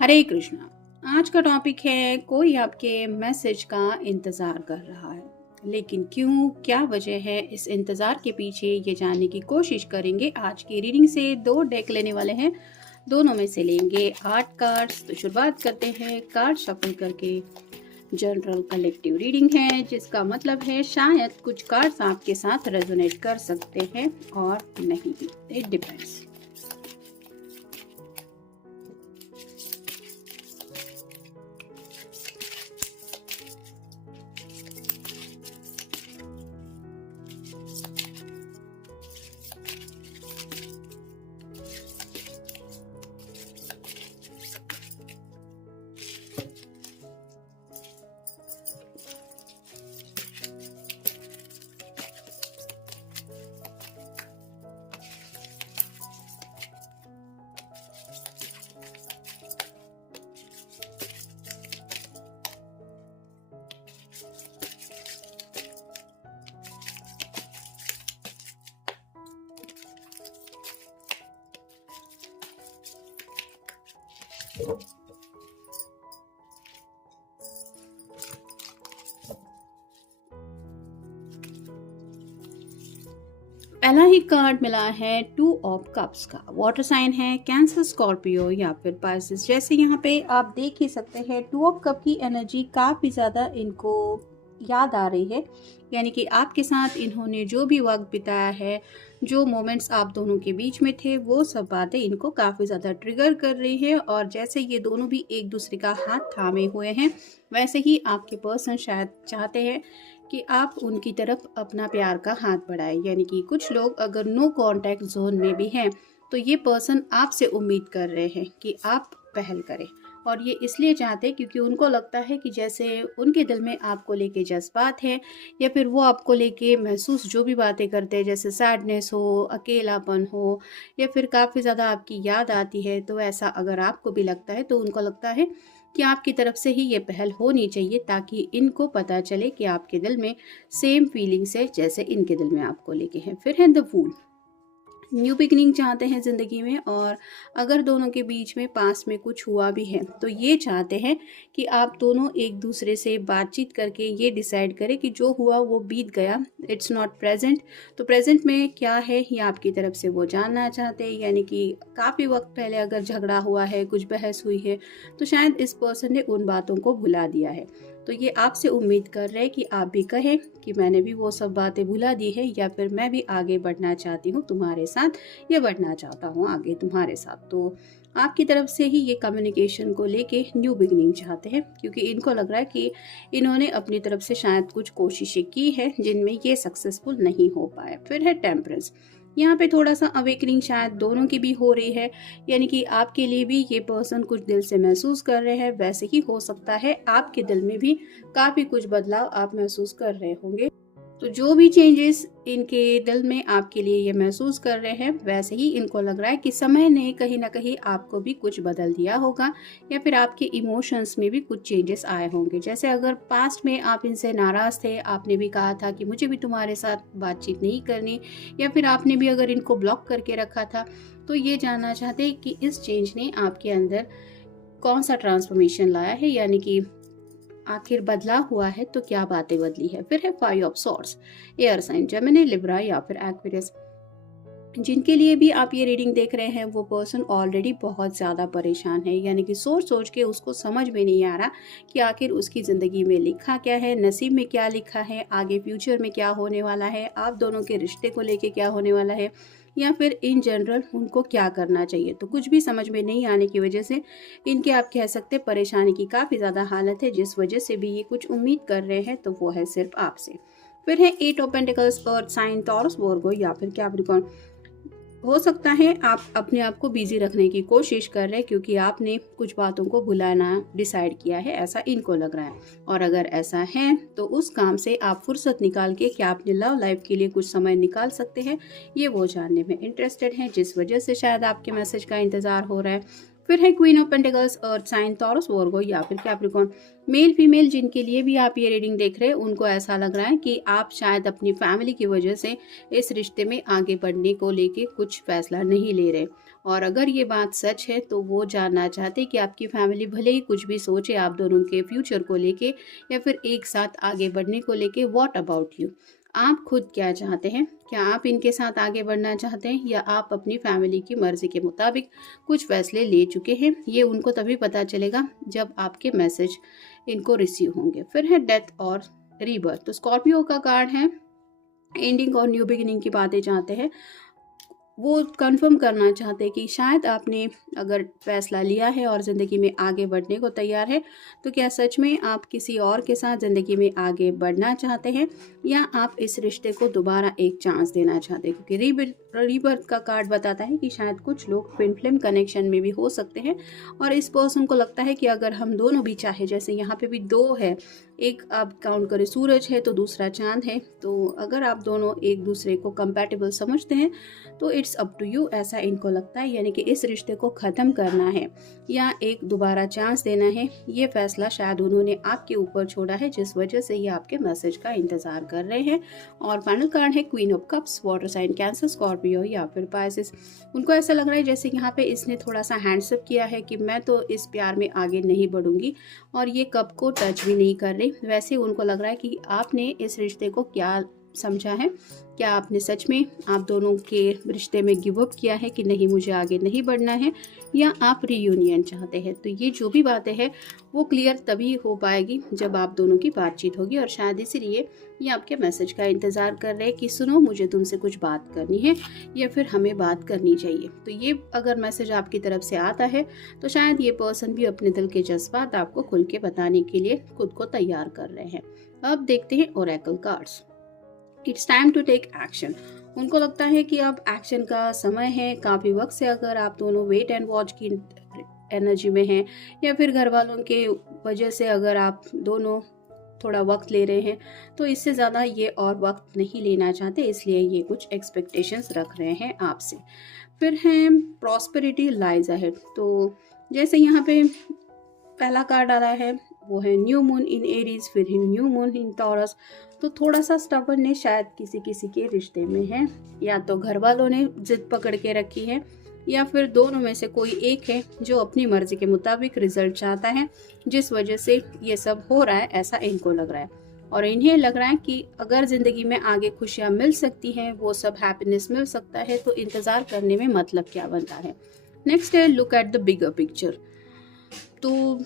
हरे कृष्णा। आज का टॉपिक है कोई आपके मैसेज का इंतज़ार कर रहा है, लेकिन क्यों, क्या वजह है, इस इंतज़ार के पीछे ये जानने की कोशिश करेंगे। आज की रीडिंग से 2 डेक लेने वाले हैं, दोनों में से लेंगे 8 कार्ड्स। तो शुरुआत करते हैं कार्ड शफल करके। जनरल कलेक्टिव रीडिंग है, जिसका मतलब है शायद कुछ कार्ड्स आपके साथ रेजोनेट कर सकते हैं और नहीं भी, इट डिपेंड्स। पहला ही कार्ड मिला है 2 ऑफ कप्स का। वाटर साइन है, कैंसर, स्कॉर्पियो या फिर पाइसेस। जैसे यहाँ पे आप देख ही सकते हैं 2 ऑफ कप की एनर्जी काफ़ी ज़्यादा इनको याद आ रही है। यानी कि आपके साथ इन्होंने जो भी वक्त बिताया है, जो मोमेंट्स आप दोनों के बीच में थे, वो सब बातें इनको काफ़ी ज़्यादा ट्रिगर कर रही है। और जैसे ये दोनों भी एक दूसरे का हाथ थामे हुए हैं, वैसे ही आपके पर्सन शायद चाहते हैं कि आप उनकी तरफ अपना प्यार का हाथ बढ़ाएं। यानी कि कुछ लोग अगर नो कांटेक्ट जोन में भी हैं, तो ये पर्सन आपसे उम्मीद कर रहे हैं कि आप पहल करें। और ये इसलिए चाहते हैं क्योंकि उनको लगता है कि जैसे उनके दिल में आपको लेके जज्बात है, या फिर वो आपको लेके महसूस जो भी बातें करते हैं, जैसे सैडनेस हो, अकेलापन हो, या फिर काफ़ी ज़्यादा आपकी याद आती है, तो ऐसा अगर आपको भी लगता है तो उनको लगता है कि आपकी तरफ से ही ये पहल होनी चाहिए, ताकि इनको पता चले कि आपके दिल में सेम फीलिंग्स है जैसे इनके दिल में आपको लेके हैं। फिर है द फूल। न्यू बिगिनिंग चाहते हैं ज़िंदगी में, और अगर दोनों के बीच में पास में कुछ हुआ भी है तो ये चाहते हैं कि आप दोनों एक दूसरे से बातचीत करके ये डिसाइड करें कि जो हुआ वो बीत गया, इट्स नॉट प्रेजेंट। तो प्रेजेंट में क्या है ये आपकी तरफ से वो जानना चाहते हैं। यानी कि काफ़ी वक्त पहले अगर झगड़ा हुआ है, कुछ बहस हुई है, तो शायद इस पर्सन ने उन बातों को भुला दिया है। तो ये आपसे उम्मीद कर रहे हैं कि आप भी कहें कि मैंने भी वो सब बातें भुला दी है, या फिर मैं भी आगे बढ़ना चाहती हूँ तुम्हारे साथ, या बढ़ना चाहता हूँ आगे तुम्हारे साथ। तो आपकी तरफ से ही ये कम्युनिकेशन को लेके न्यू बिगिनिंग चाहते हैं, क्योंकि इनको लग रहा है कि इन्होंने अपनी तरफ से शायद कुछ कोशिशें की है जिनमें ये सक्सेसफुल नहीं हो पाए। फिर है टेम्परेंस। यहाँ पे थोड़ा सा अवेकनिंग शायद दोनों की भी हो रही है। यानी कि आपके लिए भी ये पर्सन कुछ दिल से महसूस कर रहे हैं, वैसे ही हो सकता है आपके दिल में भी काफ़ी कुछ बदलाव आप महसूस कर रहे होंगे। तो जो भी चेंजेस इनके दिल में आपके लिए ये महसूस कर रहे हैं, वैसे ही इनको लग रहा है कि समय ने कहीं ना कहीं आपको भी कुछ बदल दिया होगा, या फिर आपके इमोशंस में भी कुछ चेंजेस आए होंगे। जैसे अगर पास्ट में आप इनसे नाराज़ थे, आपने भी कहा था कि मुझे भी तुम्हारे साथ बातचीत नहीं करनी, या फिर आपने भी अगर इनको ब्लॉक करके रखा था, तो ये जानना चाहते हैं कि इस चेंज ने आपके अंदर कौन सा ट्रांसफॉर्मेशन लाया है। यानी कि आखिर बदलाव हुआ है तो क्या बातें बदली है। फिर है 5 of swords. Air sign, Gemini, Libra या फिर एक्वेरियस। जिनके लिए भी आप ये रीडिंग देख रहे हैं, वो पर्सन ऑलरेडी बहुत ज़्यादा परेशान है। यानी कि सोच सोच के उसको समझ में नहीं आ रहा कि आखिर उसकी ज़िंदगी में लिखा क्या है, नसीब में क्या लिखा है, आगे फ्यूचर में क्या होने वाला है, आप दोनों के रिश्ते को लेके क्या होने वाला है, या फिर इन जनरल उनको क्या करना चाहिए। तो कुछ भी समझ में नहीं आने की वजह से इनके, आप कह सकते हैं, परेशानी की काफ़ी ज़्यादा हालत है। जिस वजह से भी ये कुछ उम्मीद कर रहे हैं, तो वो है सिर्फ आपसे। फिर है 8 ऑफ पेंटिकल्स और साइन टॉरस, वर्गो या फिर कैप्रिकॉर्न। हो सकता है आप अपने आप को बिजी रखने की कोशिश कर रहे हैं, क्योंकि आपने कुछ बातों को भुलाना डिसाइड किया है, ऐसा इनको लग रहा है। और अगर ऐसा है तो उस काम से आप फुर्सत निकाल के क्या अपने लव लाइफ के लिए कुछ समय निकाल सकते हैं, ये वो जानने में इंटरेस्टेड हैं, जिस वजह से शायद आपके मैसेज का इंतजार हो रहा है। फिर है queen of pentacles, earth sign, Taurus, Virgo या फिर कैप्रिकॉर्न। मेल फीमेल जिनके लिए भी आप ये रीडिंग देख रहे हैं, उनको ऐसा लग रहा है कि आप शायद अपनी फैमिली की वजह से इस रिश्ते में आगे बढ़ने को लेके कुछ फैसला नहीं ले रहे, और अगर ये बात सच है तो वो जानना चाहते हैं कि आपकी फैमिली भले ही कुछ भी सोचे आप दोनों के फ्यूचर को लेके या फिर एक साथ आगे बढ़ने को लेके, व्हाट अबाउट यू, आप खुद क्या चाहते हैं? क्या आप इनके साथ आगे बढ़ना चाहते हैं या आप अपनी फैमिली की मर्जी के मुताबिक कुछ फैसले ले चुके हैं? ये उनको तभी पता चलेगा जब आपके मैसेज इनको रिसीव होंगे। फिर है डेथ और रीबर्थ। तो स्कॉर्पियो का कार्ड है एंडिंग और न्यू बिगिनिंग की बातें चाहते हैं। वो कंफर्म करना चाहते हैं कि शायद आपने अगर फैसला लिया है और ज़िंदगी में आगे बढ़ने को तैयार है, तो क्या सच में आप किसी और के साथ ज़िंदगी में आगे बढ़ना चाहते हैं या आप इस रिश्ते को दोबारा एक चांस देना चाहते हैं? क्योंकि रीबर्थ का कार्ड बताता है कि शायद कुछ लोग ट्विन फ्लेम कनेक्शन में भी हो सकते हैं और इस पर्सन को लगता है कि अगर हम दोनों भी चाहे, जैसे यहाँ पे भी दो है, एक आप काउंट करें सूरज है तो दूसरा चांद है, तो अगर आप दोनों एक दूसरे को कंपैटिबल समझते हैं तो इट्स अप टू यू, ऐसा इनको लगता है। यानी कि इस रिश्ते को ख़त्म करना है या एक दोबारा चांस देना है, ये फैसला शायद उन्होंने आपके ऊपर छोड़ा है, जिस वजह से ये आपके मैसेज का इंतज़ार कर रहे हैं। और फाइनल कार्ड है queen of cups, water sign cancer, Scorpio या फिर पाइसेस। उनको ऐसा लग रहा है जैसे यहाँ पे इसने थोड़ा सा हैंड्सअप किया है कि मैं तो इस प्यार में आगे नहीं बढ़ूंगी और ये कप को टच भी नहीं कर रही। वैसे उनको लग रहा है कि आपने इस रिश्ते को क्या समझा है, क्या आपने सच में आप दोनों के रिश्ते में गिव अप किया है कि नहीं मुझे आगे नहीं बढ़ना है, या आप रीयूनियन चाहते हैं। तो ये जो भी बातें हैं वो क्लियर तभी हो पाएगी जब आप दोनों की बातचीत होगी और शायद इसीलिए ये आपके मैसेज का इंतज़ार कर रहे हैं कि सुनो मुझे तुमसे कुछ बात करनी है या फिर हमें बात करनी चाहिए। तो ये अगर मैसेज आपकी तरफ से आता है तो शायद ये पर्सन भी अपने दिल के जज्बात आपको खुल के बताने के लिए खुद को तैयार कर रहे हैं। अब देखते हैं oracle cards. It's time to take action. उनको लगता है कि अब एक्शन का समय है। काफ़ी वक्त से अगर आप दोनों वेट एंड वॉच की एनर्जी में हैं या फिर घर वालों के वजह से अगर आप दोनों थोड़ा वक्त ले रहे हैं, तो इससे ज़्यादा ये और वक्त नहीं लेना चाहते, इसलिए ये कुछ एक्सपेक्टेशंस रख रहे हैं आपसे। फिर हैं प्रॉस्पेरिटी लाइज अहेड। तो जैसे यहाँ पे पहला कार्ड आ रहा है वो है न्यू मून इन एरीज, फिर है न्यू मून इन टॉरस। तो थोड़ा सा स्टबर्ननेस शायद किसी किसी के रिश्ते में है, या तो घर वालों ने जिद पकड़ के रखी है या फिर दोनों में से कोई एक है जो अपनी मर्जी के मुताबिक रिजल्ट चाहता है, जिस वजह से ये सब हो रहा है, ऐसा इनको लग रहा है। और इन्हें लग रहा है कि अगर ज़िंदगी में आगे खुशियाँ मिल सकती हैं, वो सब हैप्पीनेस मिल सकता है, तो इंतज़ार करने में मतलब क्या बनता है। नेक्स्ट है look at the bigger picture. तो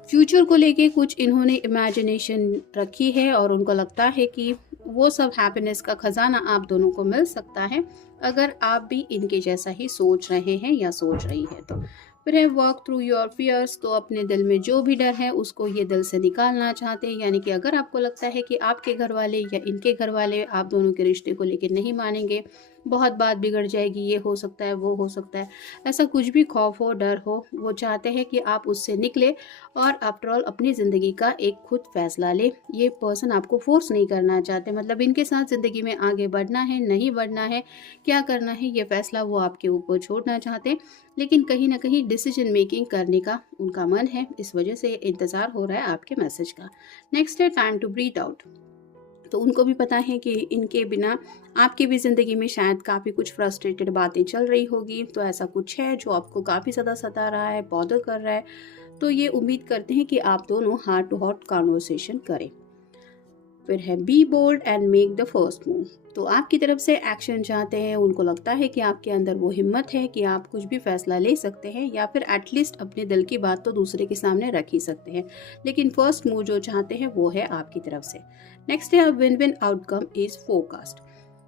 फ्यूचर को लेके कुछ इन्होंने इमेजिनेशन रखी है और उनको लगता है कि वो सब हैप्पीनेस का खजाना आप दोनों को मिल सकता है अगर आप भी इनके जैसा ही सोच रहे हैं या सोच रही है। तो फिर है वर्क थ्रू योर फियर्स। तो अपने दिल में जो भी डर है उसको ये दिल से निकालना चाहते हैं। यानी कि अगर आपको लगता है कि आपके घर वाले या इनके घर वाले आप दोनों के रिश्ते को लेकर नहीं मानेंगे, बहुत बात बिगड़ जाएगी, ये हो सकता है वो हो सकता है, ऐसा कुछ भी खौफ हो डर हो, वो चाहते हैं कि आप उससे निकले और आफ्टर ऑल अपनी ज़िंदगी का एक खुद फैसला ले। ये पर्सन आपको फोर्स नहीं करना चाहते, मतलब इनके साथ ज़िंदगी में आगे बढ़ना है नहीं बढ़ना है, क्या करना है, ये फैसला वो आपके ऊपर छोड़ना चाहते, लेकिन कहीं ना कहीं डिसीजन मेकिंग करने का उनका मन है, इस वजह से इंतज़ार हो रहा है आपके मैसेज का। नेक्स्ट है टाइम टू ब्रीथ आउट। तो उनको भी पता है कि इनके बिना आपकी भी ज़िंदगी में शायद काफ़ी कुछ फ्रस्ट्रेटेड बातें चल रही होगी, तो ऐसा कुछ है जो आपको काफ़ी ज़्यादा सता रहा है, बॉदर कर रहा है। तो ये उम्मीद करते हैं कि आप दोनों हार्ट टू हार्ट कॉन्वर्सेशन करें। फिर है be bold and make the first move. तो आपकी तरफ से एक्शन चाहते हैं, उनको लगता है कि आपके अंदर वो हिम्मत है कि आप कुछ भी फैसला ले सकते हैं या फिर एटलीस्ट अपने दिल की बात तो दूसरे के सामने रख ही सकते हैं, लेकिन फर्स्ट मूव जो चाहते हैं वो है आपकी तरफ से। नेक्स्ट है win win outcome is forecast.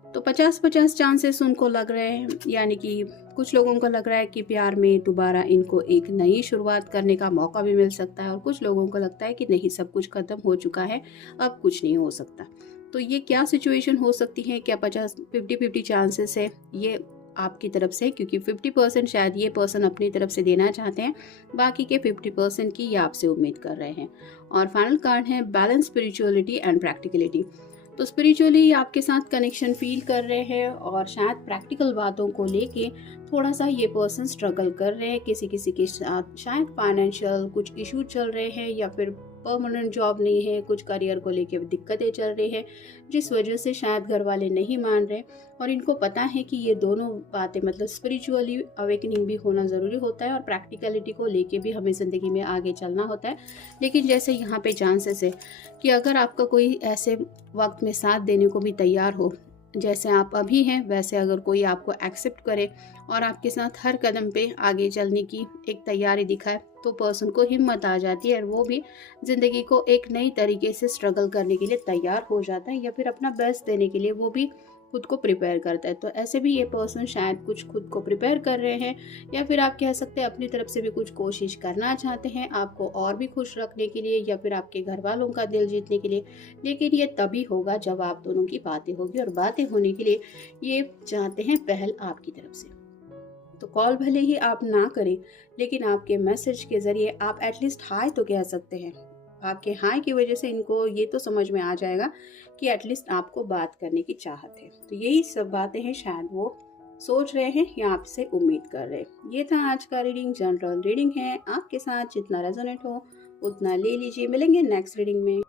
तो 50-50 चांसेस उनको लग रहे हैं, यानी कि कुछ लोगों को लग रहा है कि प्यार में दोबारा इनको एक नई शुरुआत करने का मौका भी मिल सकता है, और कुछ लोगों को लगता है कि नहीं सब कुछ खत्म हो चुका है, अब कुछ नहीं हो सकता। तो ये क्या सिचुएशन हो सकती है, क्या 50-50 चांसेस है ये आपकी तरफ से, क्योंकि 50% शायद ये पर्सन अपनी तरफ से देना चाहते हैं, बाकी के 50% की ये आपसे उम्मीद कर रहे हैं। और फाइनल कार्ड है बैलेंस स्पिरिचुअलिटी एंड प्रैक्टिकलिटी। तो स्पिरिचुअली आपके साथ कनेक्शन फील कर रहे हैं और शायद प्रैक्टिकल बातों को लेके थोड़ा सा ये पर्सन स्ट्रगल कर रहे हैं, किसी किसी के साथ शायद फाइनेंशियल कुछ इशू चल रहे हैं या फिर परमानेंट जॉब नहीं है, कुछ करियर को लेके दिक्कतें चल रही है, जिस वजह से शायद घर वाले नहीं मान रहे। और इनको पता है कि ये दोनों बातें मतलब स्पिरिचुअली अवेकनिंग भी होना ज़रूरी होता है और प्रैक्टिकलिटी को लेके भी हमें ज़िंदगी में आगे चलना होता है। लेकिन जैसे यहाँ पे चांसेस है कि अगर आपका कोई ऐसे वक्त में साथ देने को भी तैयार हो, जैसे आप अभी हैं, वैसे अगर कोई आपको एक्सेप्ट करे और आपके साथ हर कदम पे आगे चलने की एक तैयारी दिखाए, तो पर्सन को हिम्मत आ जाती है और वो भी ज़िंदगी को एक नई तरीके से स्ट्रगल करने के लिए तैयार हो जाता है, या फिर अपना बेस्ट देने के लिए वो भी खुद को प्रिपेयर करता है। तो ऐसे भी ये पर्सन शायद कुछ खुद को प्रिपेयर कर रहे हैं, या फिर आप कह सकते हैं अपनी तरफ से भी कुछ कोशिश करना चाहते हैं आपको और भी खुश रखने के लिए, या फिर आपके घर वालों का दिल जीतने के लिए। लेकिन ये तभी होगा जब आप दोनों की बातें होगी, और बातें होने के लिए ये चाहते हैं पहल आपकी तरफ से। तो कॉल भले ही आप ना करें, लेकिन आपके मैसेज के जरिए आप एटलीस्ट हाय तो कह सकते हैं। आपके हाय की वजह से इनको ये तो समझ में आ जाएगा कि एटलीस्ट आपको बात करने की चाहत है। तो यही सब बातें हैं शायद वो सोच रहे हैं या आपसे उम्मीद कर रहे हैं। ये था आज का रीडिंग, जनरल रीडिंग है, आपके साथ जितना रेजोनेट हो उतना ले लीजिए। मिलेंगे नेक्स्ट रीडिंग में।